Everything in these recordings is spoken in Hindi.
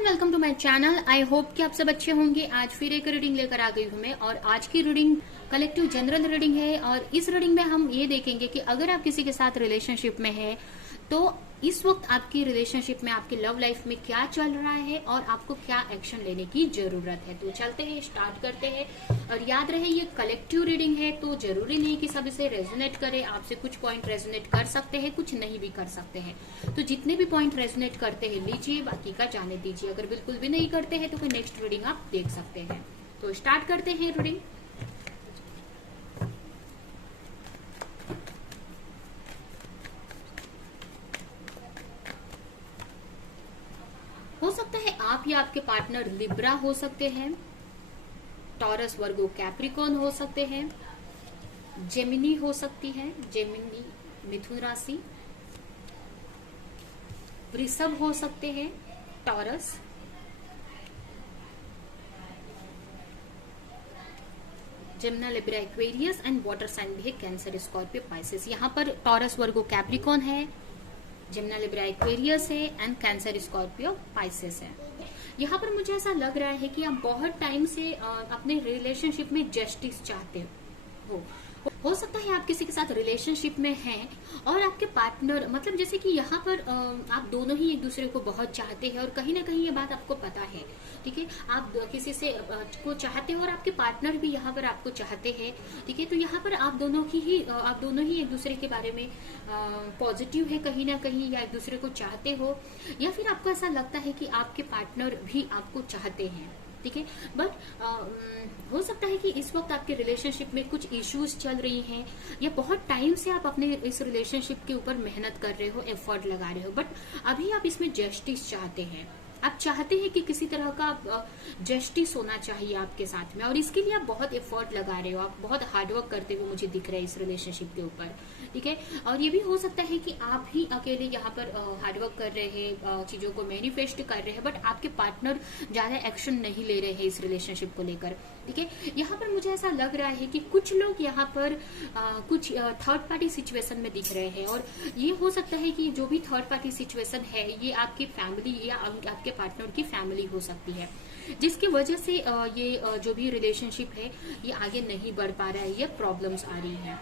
And welcome to my channel. I hope कि आप सब अच्छे होंगे। आज फिर एक रीडिंग लेकर आ गई हूँ मैं, और आज की रीडिंग कलेक्टिव जनरल रीडिंग है। और इस रीडिंग में हम ये देखेंगे कि अगर आप किसी के साथ रिलेशनशिप में है तो इस वक्त आपकी रिलेशनशिप में, आपकी लव लाइफ में क्या चल रहा है और आपको क्या एक्शन लेने की जरूरत है। तो चलते हैं, स्टार्ट करते हैं। और याद रहे ये कलेक्टिव रीडिंग है, तो जरूरी नहीं कि सब इसे रेजोनेट करे। आपसे कुछ पॉइंट रेजोनेट कर सकते हैं, कुछ नहीं भी कर सकते हैं। तो जितने भी पॉइंट रेजोनेट करते हैं लीजिए, बाकी का जाने दीजिए। अगर बिल्कुल भी नहीं करते हैं तो फिर नेक्स्ट रीडिंग आप देख सकते हैं। तो स्टार्ट करते हैं रीडिंग। हो सकता है आप या आपके पार्टनर लिब्रा हो सकते हैं, टॉरस, वर्गो, कैप्रिकॉन हो सकते हैं, जेमिनी हो सकती है, जेमिनी मिथुन राशि, वृषभ हो सकते हैं, Taurus, Gemini, Libra, Aquarius and water sign भी है, कैंसर, स्कॉर्पियो, पाइसेस। यहाँ पर टॉरस, वर्गो, कैप्रिकॉन है, जेमिनी, लिब्रा, एक्वेरियस है एंड कैंसर, स्कॉर्पियो, पाइसेस है। यहाँ पर मुझे ऐसा लग रहा है कि आप बहुत टाइम से अपने रिलेशनशिप में जस्टिस चाहते हो सकता है आप किसी के साथ रिलेशनशिप में हैं और आपके पार्टनर, मतलब जैसे कि यहाँ पर आप दोनों ही एक दूसरे को बहुत चाहते हैं और कहीं ना कहीं ये बात आपको पता है, ठीक है। आप किसी से को चाहते हो और आपके पार्टनर भी यहाँ पर आपको चाहते हैं, ठीक है। तो यहाँ पर आप दोनों ही एक दूसरे के बारे में पॉजिटिव है कहीं ना कहीं, या एक दूसरे को चाहते हो, या फिर आपको ऐसा लगता है कि आपके पार्टनर भी आपको चाहते हैं, ठीक है। बट हो सकता है कि इस वक्त आपके रिलेशनशिप में कुछ इश्यूज चल रही हैं, या बहुत टाइम से आप अपने इस रिलेशनशिप के ऊपर मेहनत कर रहे हो, एफर्ट लगा रहे हो, बट अभी आप इसमें जस्टिस चाहते हैं। आप चाहते हैं कि किसी तरह का जस्टिस होना चाहिए आपके साथ में, और इसके लिए आप बहुत एफर्ट लगा रहे हो, आप बहुत हार्डवर्क करते हुए मुझे दिख रहा है इस रिलेशनशिप के ऊपर, ठीक है। और ये भी हो सकता है कि आप ही अकेले यहाँ पर हार्डवर्क कर रहे हैं, चीजों को मैनिफेस्ट कर रहे हैं, बट आपके पार्टनर ज्यादा एक्शन नहीं ले रहे हैं इस रिलेशनशिप को लेकर, ठीक है। यहाँ पर मुझे ऐसा लग रहा है कि कुछ लोग यहाँ पर कुछ थर्ड पार्टी सिचुएशन में दिख रहे हैं, और ये हो सकता है कि जो भी थर्ड पार्टी सिचुएशन है ये आपकी फैमिली या आपके पार्टनर की फैमिली हो सकती है, जिसकी वजह से ये जो भी रिलेशनशिप है ये आगे नहीं बढ़ पा रहा है, ये प्रॉब्लम्स आ रही हैं,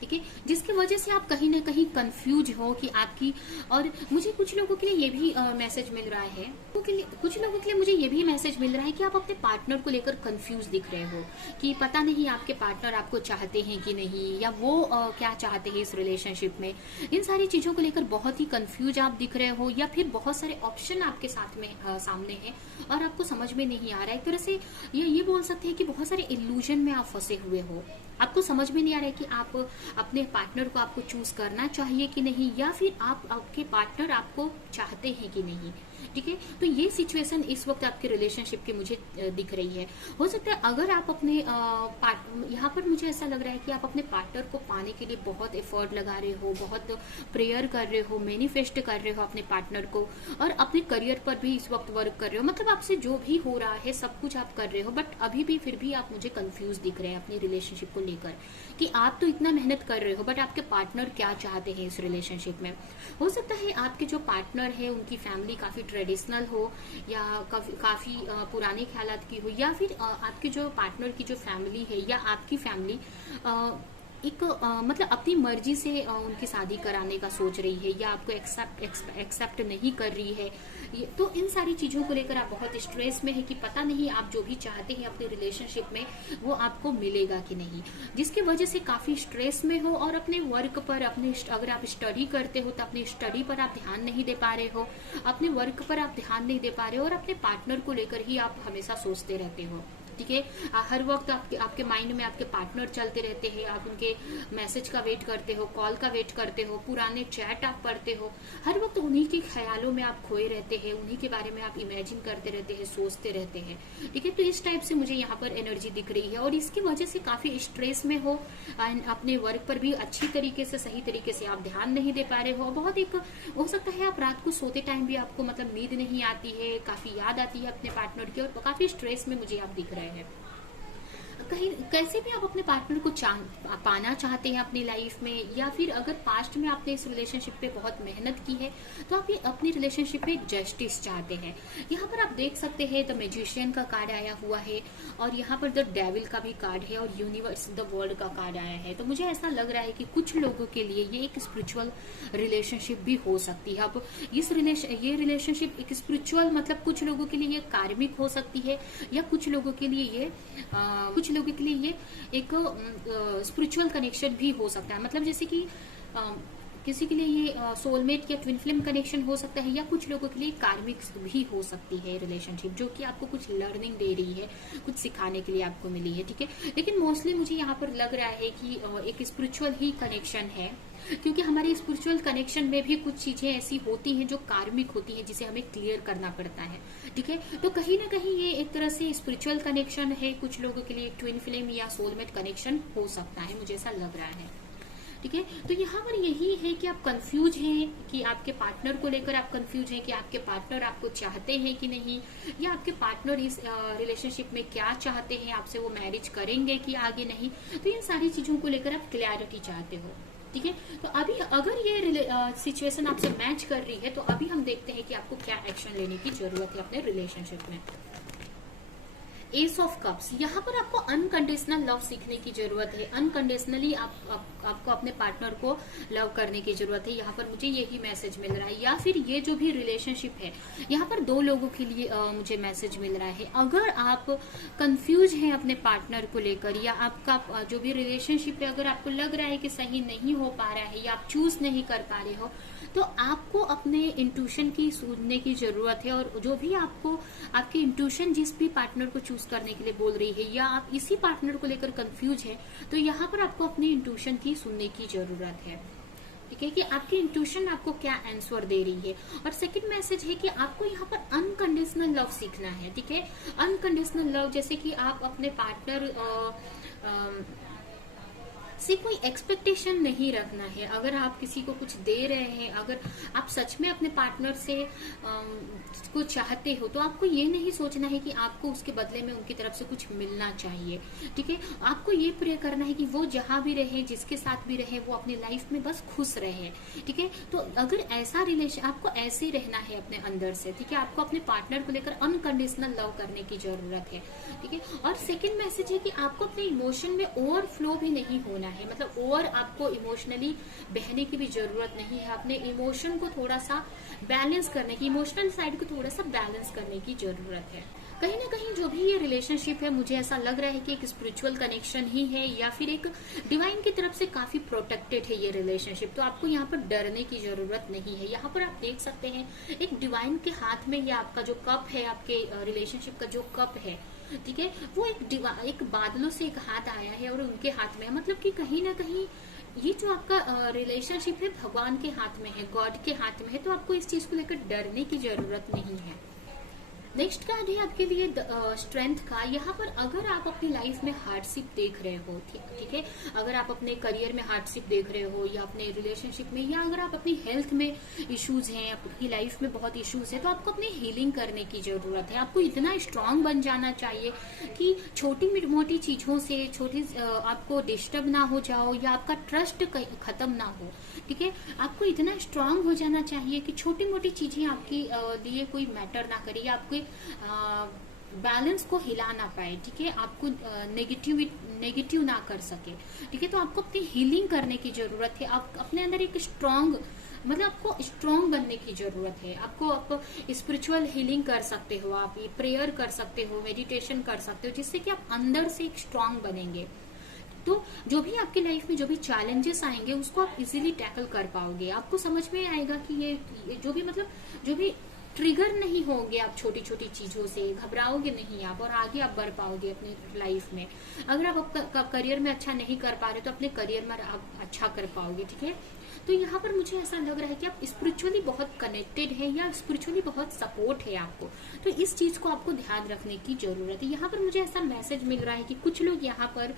ठीक है। जिसकी वजह से आप कहीं ना कहीं कंफ्यूज हो कि आपकी, और मुझे कुछ लोगों के लिए ये भी मैसेज मिल रहा है, कुछ लोगों के लिए मुझे ये भी मैसेज मिल रहा है कि आप अपने पार्टनर को लेकर कंफ्यूज दिख रहे हो, कि पता नहीं आपके पार्टनर आपको चाहते हैं कि नहीं, या वो क्या चाहते हैं इस रिलेशनशिप में। इन सारी चीजों को लेकर बहुत ही कंफ्यूज आप दिख रहे हो, या फिर बहुत सारे ऑप्शन आपके साथ में सामने है और आपको समझ में नहीं आ रहा है। एक तरह से ये बोल सकते हैं कि बहुत सारे इल्यूजन में आप फंसे हुए हो, आपको समझ में नहीं आ रहा है कि आप अपने पार्टनर को आपको चूज करना चाहिए कि नहीं, या फिर आपके पार्टनर आपको चाहते हैं कि नहीं, ठीक है। तो ये सिचुएशन इस वक्त आपके रिलेशनशिप की मुझे दिख रही है। हो सकता है अगर आप अपने यहाँ पर मुझे ऐसा लग रहा है कि आप अपने पार्टनर को पाने के लिए बहुत एफर्ट लगा रहे हो, बहुत प्रेयर कर रहे हो, मैनिफेस्ट कर रहे हो अपने पार्टनर को, और अपने करियर पर भी इस वक्त वर्क कर रहे हो। मतलब आपसे जो भी हो रहा है सब कुछ आप कर रहे हो, बट अभी भी फिर भी आप मुझे कंफ्यूज दिख रहे हैं अपनी रिलेशनशिप को लेकर, कि आप तो इतना मेहनत कर रहे हो बट आपके पार्टनर क्या चाहते हैं इस रिलेशनशिप में। हो सकता है आपके जो पार्टनर है उनकी फैमिली काफी ट्रेडिशनल हो, या काफी पुराने ख्यालात की हो, या फिर आपके जो पार्टनर की जो फैमिली है या आपकी फैमिली एक मतलब अपनी मर्जी से उनकी शादी कराने का सोच रही है, या आपको एक्सेप्ट नहीं कर रही है। तो इन सारी चीजों को लेकर आप बहुत स्ट्रेस में है कि पता नहीं आप जो भी चाहते हैं अपने रिलेशनशिप में वो आपको मिलेगा कि नहीं, जिसकी वजह से काफी स्ट्रेस में हो, और अपने वर्क पर, अगर आप स्टडी करते हो तो अपनी स्टडी पर आप ध्यान नहीं दे पा रहे हो, अपने वर्क पर आप ध्यान नहीं दे पा रहे हो, और अपने पार्टनर को लेकर ही आप हमेशा सोचते रहते हो, ठीक है। हर वक्त आपके माइंड में आपके पार्टनर चलते रहते हैं, आप उनके मैसेज का वेट करते हो, कॉल का वेट करते हो, पुराने चैट आप पढ़ते हो, हर वक्त उन्हीं के ख्यालों में आप खोए रहते हैं, उन्हीं के बारे में आप इमेजिन करते रहते हैं, सोचते रहते हैं, ठीक है। तो इस टाइप से मुझे यहाँ पर एनर्जी दिख रही है, और इसकी वजह से काफी स्ट्रेस में हो, अपने वर्क पर भी अच्छी तरीके से, सही तरीके से आप ध्यान नहीं दे पा रहे हो। बहुत एक हो सकता है आप रात को सोते टाइम भी आपको मतलब नींद नहीं आती है, काफी याद आती है अपने पार्टनर की, और काफी स्ट्रेस में मुझे आप दिख रहे हैं। कहीं कैसे भी आप अपने पार्टनर को पाना चाहते हैं अपनी लाइफ में, या फिर अगर पास्ट में आपने इस रिलेशनशिप पे बहुत मेहनत की है तो आप ये अपनी रिलेशनशिप में जस्टिस चाहते हैं। यहाँ पर आप देख सकते हैं द मैजिशियन का कार्ड आया हुआ है, और यहाँ पर द डेविल का भी कार्ड है, और यूनिवर्स द वर्ल्ड का कार्ड आया है। तो मुझे ऐसा लग रहा है कि कुछ लोगों के लिए ये एक स्पिरिचुअल रिलेशनशिप भी हो सकती है। अब ये रिलेशनशिप एक स्पिरिचुअल मतलब कुछ लोगों के लिए ये कार्मिक हो सकती है, या कुछ लोगों के लिए ये एक स्पिरिचुअल कनेक्शन भी हो सकता है। मतलब जैसे कि किसी के लिए ये सोलमेट या ट्विन फ्लेम कनेक्शन हो सकता है, या कुछ लोगों के लिए कार्मिक भी हो सकती है रिलेशनशिप, जो कि आपको कुछ लर्निंग दे रही है, कुछ सिखाने के लिए आपको मिली है, ठीक है। लेकिन मोस्टली मुझे यहाँ पर लग रहा है कि एक स्पिरिचुअल ही कनेक्शन है, क्योंकि हमारे स्पिरिचुअल कनेक्शन में भी कुछ चीजें ऐसी होती हैं जो कार्मिक होती हैं, जिसे हमें क्लियर करना पड़ता है, ठीक है। तो कहीं ना कहीं ये एक तरह से स्पिरिचुअल कनेक्शन है, कुछ लोगों के लिए ट्विन फ्लेम या सोलमेट कनेक्शन हो सकता है, मुझे ऐसा लग रहा है, ठीक है। तो यहाँ पर यही है कि आप कंफ्यूज हैं कि आपके पार्टनर को लेकर आप कंफ्यूज हैं कि आपके पार्टनर आपको चाहते हैं कि नहीं, या आपके पार्टनर इस रिलेशनशिप में क्या चाहते हैं, आपसे वो मैरिज करेंगे कि आगे नहीं। तो इन सारी चीजों को लेकर आप क्लैरिटी चाहते हो, ठीक है। तो अभी अगर ये सिचुएशन आपसे मैच कर रही है, तो अभी हम देखते हैं कि आपको क्या एक्शन लेने की जरूरत है अपने रिलेशनशिप में। एस ऑफ कप्स, यहाँ पर आपको अनकंडीशनल लव सीखने की जरूरत है। अनकंडीशनली आपको अपने पार्टनर को लव करने की जरूरत है। यहाँ पर मुझे यही मैसेज मिल रहा है, या फिर ये जो भी रिलेशनशिप है, यहाँ पर दो लोगों के लिए मुझे मैसेज मिल रहा है। अगर आप कंफ्यूज हैं अपने पार्टनर को लेकर, या आपका जो भी रिलेशनशिप है अगर आपको लग रहा है कि सही नहीं हो पा रहा है, या आप चूज नहीं कर पा रहे हो, तो आपको अपने इंट्यूशन की सुनने की जरूरत है। और जो भी आपको आपकी इंट्यूशन जिस भी पार्टनर को चूज करने के लिए बोल रही है, या आप इसी पार्टनर को लेकर कंफ्यूज है, तो यहाँ पर आपको अपनी इंट्यूशन की सुनने की जरूरत है, ठीक है, कि आपकी इंट्यूशन आपको क्या आंसर दे रही है। और सेकंड मैसेज है कि आपको यहाँ पर अनकंडीशनल लव सीखना है, ठीक है। अनकंडीशनल लव, जैसे कि आप अपने पार्टनर से कोई एक्सपेक्टेशन नहीं रखना है। अगर आप किसी को कुछ दे रहे हैं, अगर आप सच में अपने पार्टनर से को चाहते हो, तो आपको ये नहीं सोचना है कि आपको उसके बदले में उनकी तरफ से कुछ मिलना चाहिए, ठीक है। आपको ये प्रे करना है कि वो जहां भी रहे, जिसके साथ भी रहे, वो अपनी लाइफ में बस खुश रहे, ठीक है। तो अगर ऐसा रिलेशन, आपको ऐसे रहना है अपने अंदर से, ठीक है। आपको अपने पार्टनर को लेकर अनकंडीशनल लव करने की जरूरत है, ठीक है। और सेकेंड मैसेज है कि आपको अपने इमोशन में ओवरफ्लो भी नहीं होना है, मतलब ओवर आपको इमोशनली बहने की भी जरूरत नहीं है। अपने इमोशन को थोड़ा सा बैलेंस करने की, इमोशनल साइड को थोड़ा सा बैलेंस करने की जरूरत है। कहीं ना कहीं जो भी ये रिलेशनशिप है, मुझे ऐसा लग रहा है कि एक स्पिरिचुअल कनेक्शन ही है, या फिर एक डिवाइन की तरफ से काफी प्रोटेक्टेड है ये रिलेशनशिप। तो आपको यहाँ पर डरने की जरूरत नहीं है। यहाँ पर आप देख सकते हैं एक डिवाइन के हाथ में ये आपका जो कप है, आपके रिलेशनशिप का जो कप है, ठीक है, वो एक बादलों से एक हाथ आया है और उनके हाथ में है। मतलब कि कहीं ना कहीं ये जो आपका रिलेशनशिप है भगवान के हाथ में है, गॉड के हाथ में है। तो आपको इस चीज को लेकर डरने की जरूरत नहीं है। नेक्स्ट कार्ड है आपके लिए स्ट्रेंथ का। यहाँ पर अगर आप अपनी लाइफ में हार्डशिप देख रहे हो, ठीक है, अगर आप अपने करियर में हार्डशिप देख रहे हो, या अपने रिलेशनशिप में, या अगर आप अपनी हेल्थ में इश्यूज हैं, आपकी लाइफ में बहुत इश्यूज है, तो आपको अपनी हीलिंग करने की जरूरत है। आपको इतना स्ट्रांग बन जाना चाहिए कि छोटी मोटी चीजों से आपको डिस्टर्ब ना हो जाओ, या आपका ट्रस्ट खत्म ना हो, ठीक है। आपको इतना स्ट्रांग हो जाना चाहिए कि छोटी मोटी चीजें आपके लिए कोई मैटर ना करे, या आपके बैलेंस को हिला ना पाए, ठीक है, आपको नेगेटिव ना कर सके, ठीक है। तो आपको अपनी हीलिंग करने की जरूरत है। आप अपने अंदर एक स्ट्रांग, मतलब आपको स्ट्रांग बनने की जरूरत है। आप स्पिरिचुअल हीलिंग कर सकते हो, आप प्रेयर कर सकते हो, मेडिटेशन कर सकते हो, जिससे कि आप अंदर से एक स्ट्रांग बनेंगे। तो जो भी आपकी लाइफ में जो भी चैलेंजेस आएंगे, उसको आप इजीली टैकल कर पाओगे। आपको समझ में आएगा कि ये जो भी ट्रिगर नहीं होंगे आप छोटी छोटी चीजों से, घबराओगे नहीं आप, और आगे आप बढ़ पाओगे अपने लाइफ में। अगर आप करियर में अच्छा नहीं कर पा रहे, तो अपने करियर में आप अच्छा कर पाओगे, ठीक है। तो यहाँ पर मुझे ऐसा लग रहा है कि आप स्पिरिचुअली बहुत कनेक्टेड है, या स्पिरिचुअली बहुत सपोर्ट है आपको। तो इस चीज को आपको ध्यान रखने की जरूरत है। यहाँ पर मुझे ऐसा मैसेज मिल रहा है कि कुछ लोग यहाँ पर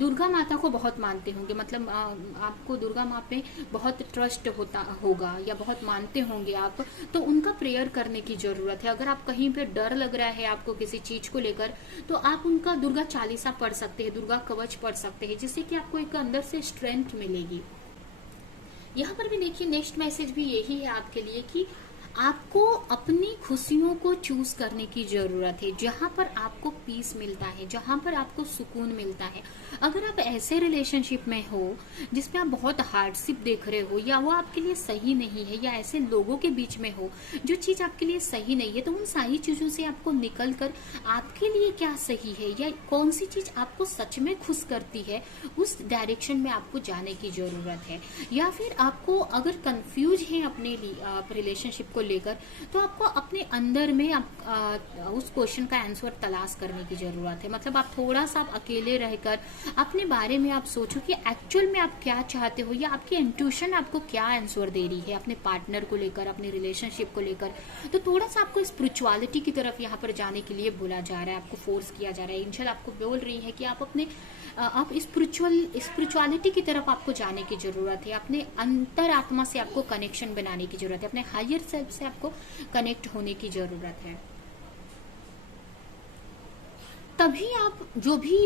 दुर्गा माता को बहुत मानते होंगे, मतलब आपको दुर्गा माँ पे बहुत ट्रस्ट होता होगा या बहुत मानते होंगे आप, तो उनका प्रेयर करने की जरूरत है। अगर आप कहीं पे डर लग रहा है आपको किसी चीज को लेकर, तो आप उनका दुर्गा चालीसा पढ़ सकते हैं, दुर्गा कवच पढ़ सकते हैं, जिससे कि आपको एक अंदर से स्ट्रेंथ मिलेगी। यहाँ पर भी देखिए नेक्स्ट मैसेज भी यही है आपके लिए कि आपको अपनी खुशियों को चूज करने की जरूरत है, जहां पर आपको पीस मिलता है, जहां पर आपको सुकून मिलता है। अगर आप ऐसे रिलेशनशिप में हो जिसमें आप बहुत हार्डशिप देख रहे हो, या वो आपके लिए सही नहीं है, या ऐसे लोगों के बीच में हो जो चीज आपके लिए सही नहीं है, तो उन सारी चीजों से आपको निकल कर आपके लिए क्या सही है या कौन सी चीज आपको सच में खुश करती है, उस डायरेक्शन में आपको जाने की जरूरत है। या फिर आपको अगर कंफ्यूज है अपने रिलेशनशिप को लेकर, तो आपको अपने अंदर में उस क्वेश्चन का आंसर तलाश करने की जरूरत है। मतलब आप थोड़ा सा आप अकेले रहकर अपने बारे में आप सोचो कि एक्चुअल में आप क्या चाहते हो, या आपकी इंट्यूशन आपको क्या आंसर दे रही है अपने पार्टनर को लेकर, अपने रिलेशनशिप को लेकर। तो थोड़ा सा आपको स्पिरिचुअलिटी की तरफ यहाँ पर जाने के लिए बोला जा रहा है, आपको फोर्स किया जा रहा है। एंजल आपको बोल रही है कि आप स्पिरिचुअलिटी की तरफ आपको जाने की जरूरत है, अपने अंतर आत्मा से आपको कनेक्शन बनाने की जरूरत है, अपने हायर सेल्फ से आपको कनेक्ट होने की जरूरत है। तभी आप जो भी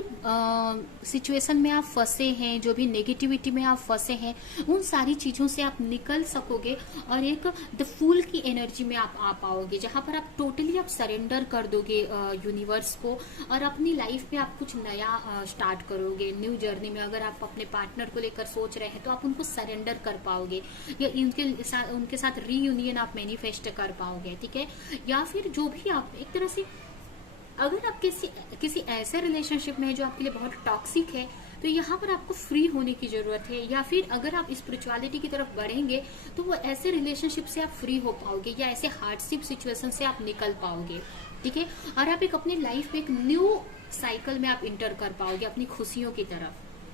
सिचुएशन में आप फंसे हैं, जो भी नेगेटिविटी में आप फंसे हैं, उन सारी चीजों से आप निकल सकोगे और एक द फूल की एनर्जी में आप आ पाओगे, जहां पर आप टोटली आप सरेंडर कर दोगे यूनिवर्स को, और अपनी लाइफ में आप कुछ नया स्टार्ट करोगे, न्यू जर्नी में। अगर आप अपने पार्टनर को लेकर सोच रहे हैं तो आप उनको सरेंडर कर पाओगे, या उनके साथ रीयूनियन आप मैनिफेस्ट कर पाओगे, ठीक है। या फिर जो भी आप एक तरह से, अगर आप किसी ऐसे रिलेशनशिप में है जो आपके लिए बहुत टॉक्सिक है, तो यहाँ पर आपको फ्री होने की जरूरत है। या फिर अगर आप स्पिरिचुअलिटी की तरफ बढ़ेंगे तो वो ऐसे रिलेशनशिप से आप फ्री हो पाओगे, या ऐसे हार्डशिप सिचुएशन से आप निकल पाओगे, ठीक है। और आप एक अपनी लाइफ में एक न्यू साइकिल में आप इंटर कर पाओगे अपनी खुशियों की तरफ,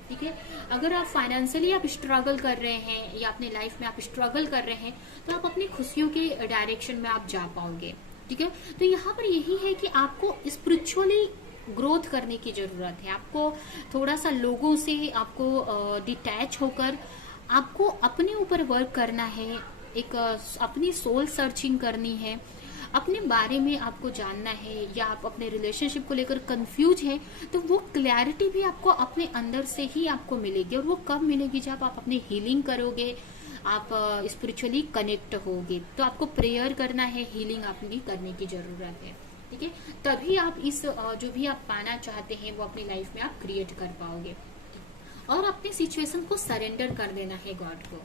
ठीक है। अगर आप फाइनेंशियली आप स्ट्रगल कर रहे हैं, या अपनी लाइफ में आप स्ट्रगल कर रहे हैं, तो आप अपनी खुशियों के डायरेक्शन में आप जा पाओगे, ठीक है। तो यहाँ पर यही है कि आपको स्पिरिचुअली ग्रोथ करने की जरूरत है। आपको थोड़ा सा लोगों से आपको डिटैच होकर आपको अपने ऊपर वर्क करना है, एक अपनी सोल सर्चिंग करनी है, अपने बारे में आपको जानना है। या आप अपने रिलेशनशिप को लेकर कंफ्यूज हैं, तो वो क्लैरिटी भी आपको अपने अंदर से ही आपको मिलेगी। और वो कब मिलेगी? जब आप अपनी हीलिंग करोगे, आप स्पिरिचुअली कनेक्ट होगे। तो आपको प्रेयर करना है, हीलिंग अपनी करने की जरूरत है, ठीक है। तभी आप इस जो भी आप पाना चाहते हैं वो अपनी लाइफ में आप क्रिएट कर पाओगे। और अपने सिचुएशन को सरेंडर कर देना है गॉड को।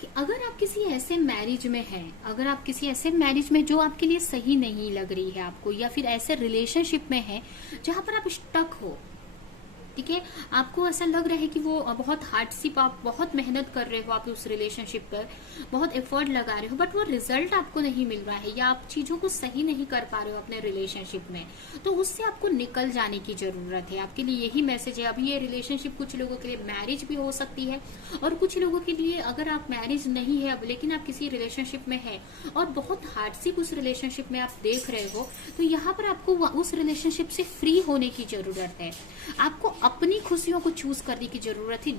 कि अगर आप किसी ऐसे मैरिज में हैं, अगर आप किसी ऐसे मैरिज में जो आपके लिए सही नहीं लग रही है आपको, या फिर ऐसे रिलेशनशिप में है जहां पर आप स्टक हो, ठीक है, आपको ऐसा लग रहा है कि वो बहुत हार्डशिप, आप बहुत मेहनत कर रहे हो, आप उस रिलेशनशिप पर बहुत एफर्ट लगा रहे हो, बट वो रिजल्ट आपको नहीं मिल रहा है, या आप चीजों को सही नहीं कर पा रहे हो अपने रिलेशनशिप में, तो उससे आपको निकल जाने की जरूरत है। आपके लिए यही मैसेज है। अभी ये रिलेशनशिप कुछ लोगों के लिए मैरिज भी हो सकती है, और कुछ लोगों के लिए अगर आप मैरिज नहीं है अब, लेकिन आप किसी रिलेशनशिप में है और बहुत हार्डशिप उस रिलेशनशिप में आप देख रहे हो, तो यहाँ पर आपको उस रिलेशनशिप से फ्री होने की जरूरत है। आपको अपनी खुशियों को चूज करने की जरूरत है।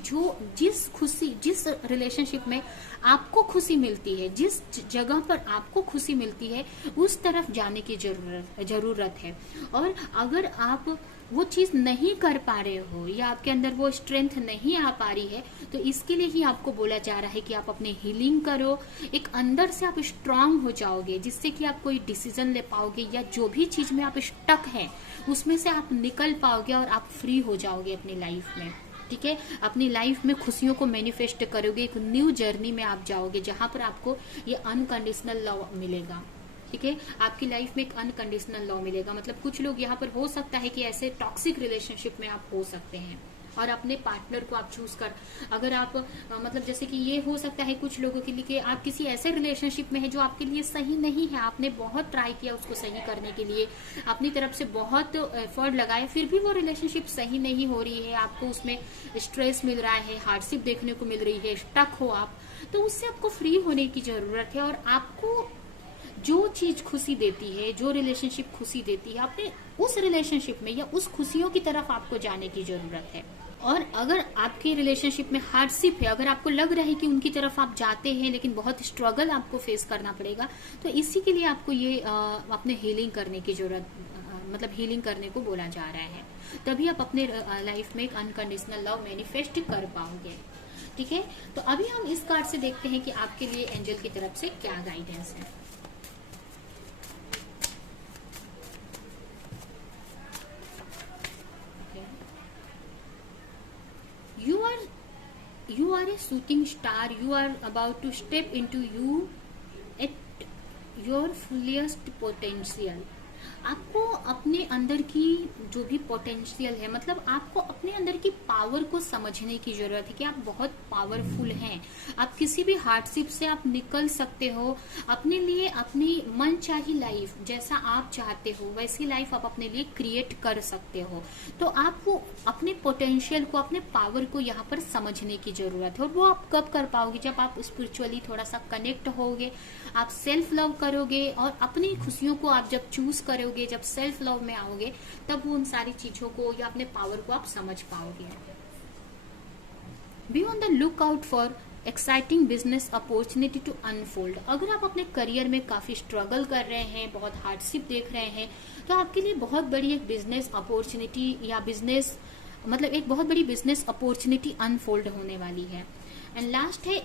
जिस रिलेशनशिप में आपको खुशी मिलती है, जिस जगह पर आपको खुशी मिलती है, उस तरफ जाने की जरूरत है। और अगर आप वो चीज नहीं कर पा रहे हो, या आपके अंदर वो स्ट्रेंथ नहीं आ पा रही है, तो इसके लिए ही आपको बोला जा रहा है कि आप अपने हीलिंग करो, एक अंदर से आप स्ट्रांग हो जाओगे, जिससे कि आप कोई डिसीजन ले पाओगे, या जो भी चीज में आप स्टक है उसमें से आप निकल पाओगे और आप फ्री हो जाओगे अपनी लाइफ में, ठीक है। अपनी लाइफ में खुशियों को मैनिफेस्ट करोगे, एक न्यू जर्नी में आप जाओगे, जहां पर आपको ये अनकंडीशनल लव मिलेगा, ठीक है। आपकी लाइफ में एक अनकंडीशनल लव मिलेगा। मतलब कुछ लोग यहाँ पर हो सकता है कि ऐसे टॉक्सिक रिलेशनशिप में आप हो सकते हैं, और अपने पार्टनर को आप चूज कर, अगर आप मतलब जैसे कि ये हो सकता है कुछ लोगों के लिए कि आप किसी ऐसे रिलेशनशिप में है जो आपके लिए सही नहीं है, आपने बहुत ट्राई किया उसको सही करने के लिए, अपनी तरफ से बहुत एफर्ट लगाए, फिर भी वो रिलेशनशिप सही नहीं हो रही है, आपको उसमें स्ट्रेस मिल रहा है, हार्डशिप देखने को मिल रही है, स्टक हो आप, तो उससे आपको फ्री होने की जरूरत है। और आपको जो चीज खुशी देती है, जो रिलेशनशिप खुशी देती है, अपने उस रिलेशनशिप में या उस खुशियों की तरफ आपको जाने की जरूरत है। और अगर आपके रिलेशनशिप में हार्डशिप है, अगर आपको लग रहा है कि उनकी तरफ आप जाते हैं लेकिन बहुत स्ट्रगल आपको फेस करना पड़ेगा, तो इसी के लिए आपको ये अपने हीलिंग करने की जरूरत, मतलब हीलिंग करने को बोला जा रहा है। तभी आप अपने लाइफ में एक अनकंडीशनल लव मैनिफेस्ट कर पाओगे। ठीक है, तो अभी हम इस कार्ड से देखते हैं कि आपके लिए एंजल की तरफ से क्या गाइडेंस है। You are a shooting star. You are about to step into you at your fullest potential. आपको अपने अंदर की जो भी पोटेंशियल है, मतलब आपको अपने अंदर की पावर को समझने की जरूरत है कि आप बहुत पावरफुल हैं। आप किसी भी हार्डशिप से आप निकल सकते हो, अपने लिए अपनी मनचाही लाइफ जैसा आप चाहते हो वैसी लाइफ आप अपने लिए क्रिएट कर सकते हो। तो आपको अपने पोटेंशियल को, अपने पावर को यहाँ पर समझने की जरूरत है। और वो आप कब कर पाओगे? जब आप स्पिरिचुअली थोड़ा सा कनेक्ट होगे, आप सेल्फ लव करोगे और अपनी खुशियों को आप जब चूज करोगे, जब सेल्फ लव में आओगे, तब वो उन सारी चीजों को या अपने पावर को आप समझ पाओगे। Be on the lookout for exciting business opportunity to unfold. अगर आप अपने करियर में काफी स्ट्रगल कर रहे हैं, बहुत हार्डशिप देख रहे हैं, तो आपके लिए बहुत बड़ी एक बिजनेस अपॉर्चुनिटी या बिजनेस, मतलब एक बहुत बड़ी बिजनेस अपॉर्चुनिटी अनफोल्ड होने वाली है। एंड लास्ट है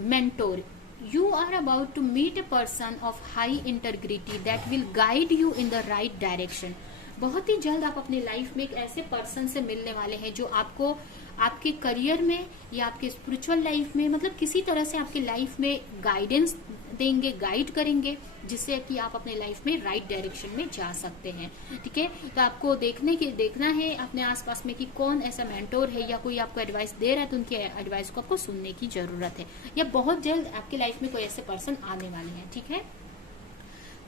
mentor. You are about to meet a person of high integrity that will guide you in the right direction. बहुत ही जल्द आप अपनी लाइफ में एक ऐसे पर्सन से मिलने वाले हैं जो आपको आपके करियर में या आपके स्पिरिचुअल लाइफ में, मतलब किसी तरह से आपकी लाइफ में गाइडेंस देंगे, गाइड करेंगे, जिससे कि आप अपने लाइफ में राइट डायरेक्शन में जा सकते हैं। ठीक है, तो आपको देखना है अपने आसपास में कि कौन ऐसा मेंटोर है या कोई आपको एडवाइस दे रहा है, तो उनकी एडवाइस को आपको सुनने की जरूरत है। या बहुत जल्द आपकी लाइफ में कोई ऐसे पर्सन आने वाले हैं। ठीक है,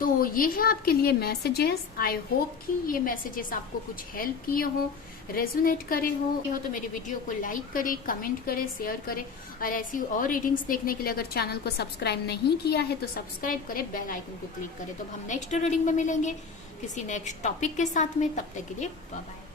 तो ये है आपके लिए मैसेजेस। आई होप कि ये मैसेजेस आपको कुछ हेल्प किए हो, रेजोनेट करे हो तो मेरी वीडियो को लाइक करें, कमेंट करें, शेयर करें। और ऐसी और रीडिंग्स देखने के लिए अगर चैनल को सब्सक्राइब नहीं किया है तो सब्सक्राइब करें, बेल आइकन को क्लिक करें। तो हम नेक्स्ट रीडिंग में मिलेंगे किसी नेक्स्ट टॉपिक के साथ में। तब तक के लिए बाय बाय।